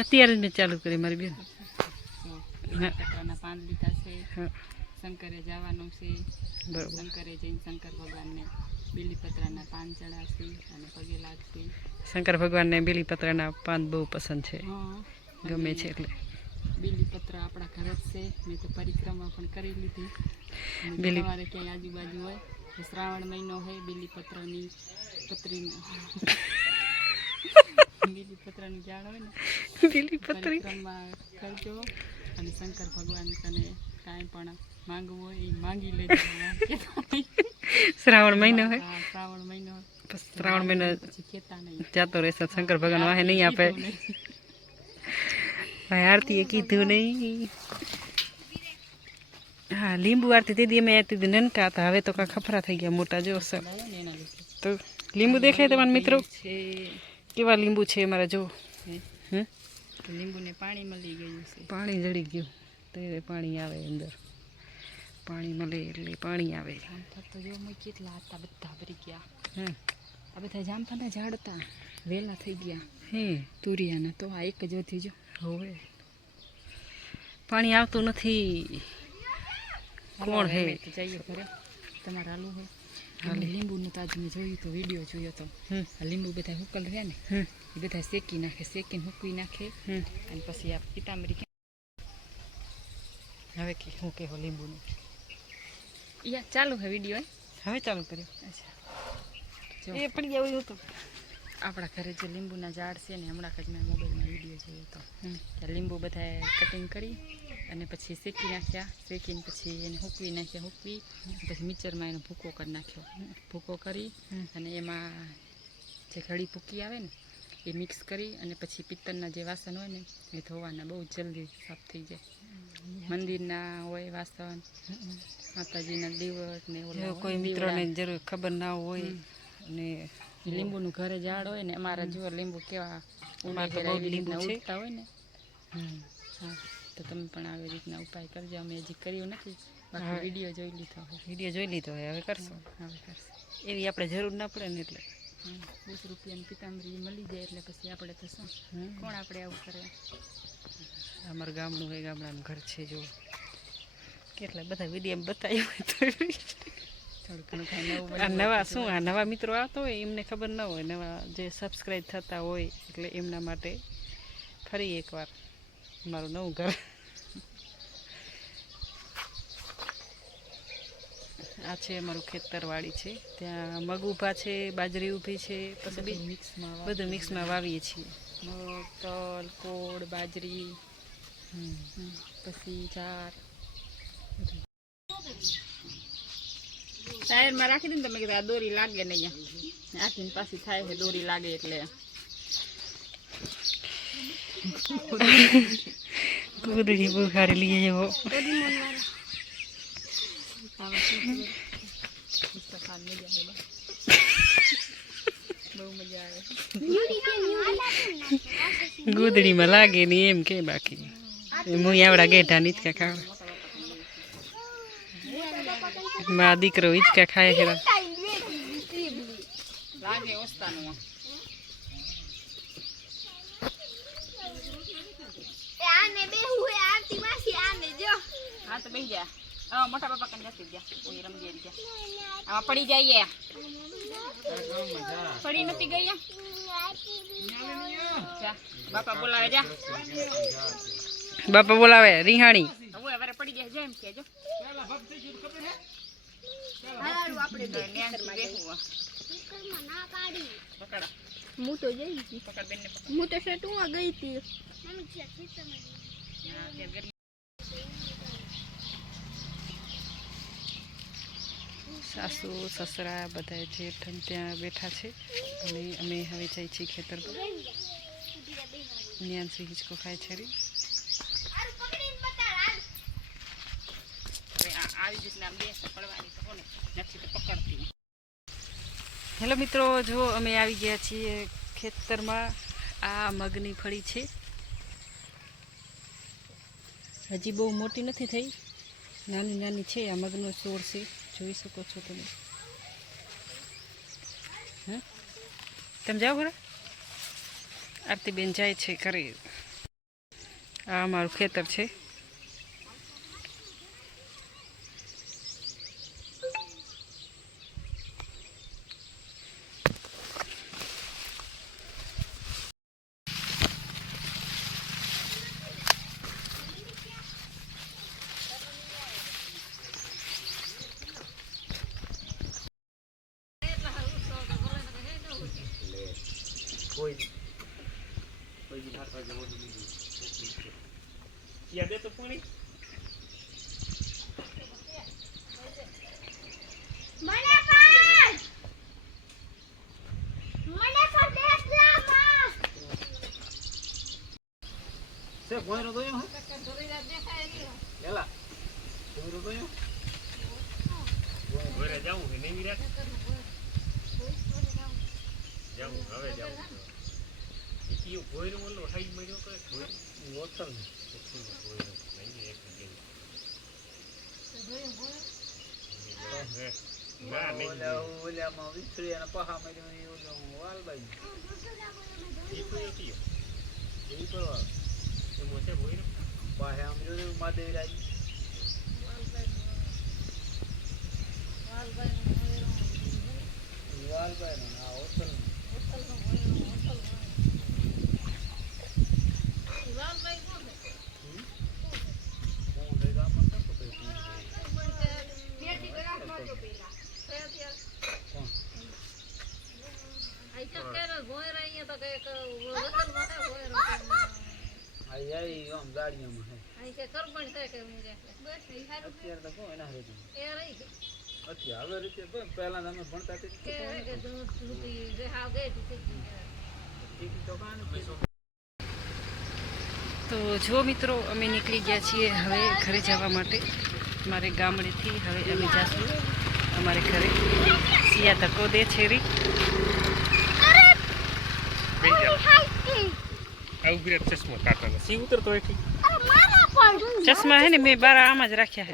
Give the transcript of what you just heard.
અત્યારે જ મેં ચાલુ કરી મારી બેન. પાન લીધા છે, શંકરે જવાનું છે. શંકરે જઈને શંકર ભગવાનને બીલીપત્રના પાન ચડાવશે અને પગે લાગશે. શંકર ભગવાનને બીલીપત્રના પાન બહુ પસંદ છે, ગમે છે એટલે. બીલીપત્ર આપણા ઘર જ છે. મેં તો પરિક્રમા પણ કરી લીધી. સવારે ક્યાંય આજુબાજુ હોય તો શ્રાવણ મહિનો હોય, બીલીપત્રની બીલીપત્રની ઝાડ હોય ને, પરિક્રમા કરજો અને શંકર ભગવાન તને કાંઈ પણ માંગવું હોય એ માંગી લેજો. શ્રાવણ મહિનો હોય, શ્રાવણ મહિનો શ્રાવણ મહિનો પછી ખેતા નહીં જતો રહેશે. શંકર ભગવાન વાહે નહીં આપે. ભાઈ આરતી એ કીધું નહીં. હા, લીંબુ આરતી દીદી અમે આરતી નનકા હતા, હવે તો કાંઈ ખફરા થઈ ગયા મોટા. જો સર તો લીંબુ દેખાય તમારા મિત્રો? કેવા લીંબુ છે અમારા? જો લીંબુને પાણી મળી ગયું છે. પાણી જડી ગયું તો પાણી આવે અંદર. પાણી મળે એટલે પાણી આવે. તો જો કેટલા હતા, બધા ભરી ગયા. આ બધા જામફળના ઝાડ હતા, વેલા થઈ ગયા. તુરિયાના તો આ એક જ વધી જો. હવે પાણી આવતું નથી. કોણ હે? જઈએ ઘરે. તમારે હાલું હોય? લીંબુનું તાજ મેં જોયું તો, વિડીયો જોયો તો. લીંબુ બધા હુકલ રહે ને, એ બધા શેકી નાખે, શેકીને હુકવી નાખે અને પછી આ પિતાંબરી. હવે કે હું કહેવો લીંબુનું? યા ચાલુ હે વિડીયો? હવે ચાલુ કર્યો. અચ્છા, એ પડી ગયા તો. આપણા ઘરે જે લીંબુના ઝાડ છે ને, હમણાં જ મેં મોબાઈલમાં વિડીયો જોયો હતો. ત્યાં લીંબુ બધા કટિંગ કરી અને પછી શેકી નાખ્યા. શેકીને પછી એને હૂકવી નાખ્યા. હૂકવી પછી મિક્સરમાં એનો ભૂકો કરી નાખ્યો. ભૂકો કરી અને એમાં જે ઘડી ભૂકી આવે ને એ મિક્સ કરી અને પછી પિત્તળના જે વાસણ હોય ને એ ધોવાના, બહુ જલ્દી સાફ થઈ જાય. મંદિરના હોય વાસણ, માતાજીના દિવસ ને ઓલા કોઈ મિત્રોને જરૂર ખબર ના હોય અને લીંબુનું ઘરે ઝાડ હોય ને, અમારા જો લીંબુ કેવા ઉડતા હોય ને. હા, તો તમે પણ આવી રીતના ઉપાય કરજો. અમે હજી કર્યું નથી, બાકી વિડીયો જોઈ લીધો હોય. વિડીયો જોઈ લીધો હોય, હવે કરશો. હવે કરશે. એવી આપણે જરૂર ના પડે ને એટલે. 20 રૂપિયાની પિતાંબરી મળી જાય એટલે પછી આપણે તો શું, કોણ આપણે આવું કરે? અમારું ગામડું હોય, ગામડાનું ઘર છે. જો કેટલા બધા વિડીયો બતાવ્યું હોય તો આ નવા શું, આ નવા મિત્રો આવતા હોય એમને ખબર ન હોય, નવા જે સબસ્ક્રાઈબ થતા હોય એટલે એમના માટે ફરી એકવાર મારું નવું ઘર. આ છે અમારું ખેતરવાડી છે. ત્યાં મગ ઊભા છે, બાજરી ઊભી છે, પછી બધું મિક્સમાં વાવીએ છીએ. મગ, તલ, કોળ, બાજરી, પછી ચાર ટાયરમાં રાખી દે ને. તમે કીધું આ દોરી લાગે ને, અહીંયા આખીને પાછી થાય છે દોરી લાગે એટલે. કુદડી બુખારી લઈએ જેવો. બહુ મજા આવે. ગુદડીમાં લાગે ને એમ કે, બાકી હું આવડા ગેઠા નીચકા ખાવા. મારા દીકરો હિંચકા ખાય છે. લાગે ઓસ્તાનું. હા તો બેસી જા. મોટા બાપા કને જતી ગયા, કોઈ રમજે ગયા. આમાં પડી જઈએ. પડી નથી ગઈ. બાપા બોલાવે જા. બાપા બોલાવે રીહાણી. હવે પડી ગયા જેમ કેજો. હું તો જઈ હતી. હું તો શેટું ગઈ હતી. સાસુ સસરા બધા જેઠ ત્યાં બેઠા છે અને અમે હવે જઈએ છીએ ખેતર પર. ન્યાનસી હિંચકો ખાય છે. હેલો મિત્રો, જો અમે આવી ગયા છીએ ખેતરમાં. આ મગની ફળી છે, હજી બહુ મોટી નથી થઈ, નાની નાની છે. આ મગનો છોડ છે, જોઈ શકો છો તમે. તમે જાઓ ખરા? આરતીબેન જાય છે ઘરે. આ અમારું ખેતર છે. યાદ તો પાણી Se bueno doyo. Ela. Bueno doyo. Bueno જાવું કે નહીં વિરાટ? જાવું હવે જાવું. ઈ ભોયરો ઓલો હાઈ મળ્યો કે ભોયરો ઓછલ ને ભોયરો નહીં એક ગેમ. ના નહીં ઓલામાં વિસરી અને પહા મળ્યો ઈ ઓલો વાલબાઈ. ઈ તો ઈ ઈ પરવા એ મોસે ભોયરો પાહે આમજો માદેરાઈ વાલબાઈ ના ઓછલ તો જો મિત્રો અમે નીકળી ગયા છીએ હવે ઘરે જવા માટે. મારે ગામડેથી હવે અમે જાશું અમારે ઘરે. સિયા ધક્કો દે છે રી. ચશ્મા કાઢવાના સી ઉતરતો એથી ચશ્મા હે ને મેં બારા આમાં જ રાખ્યા હે.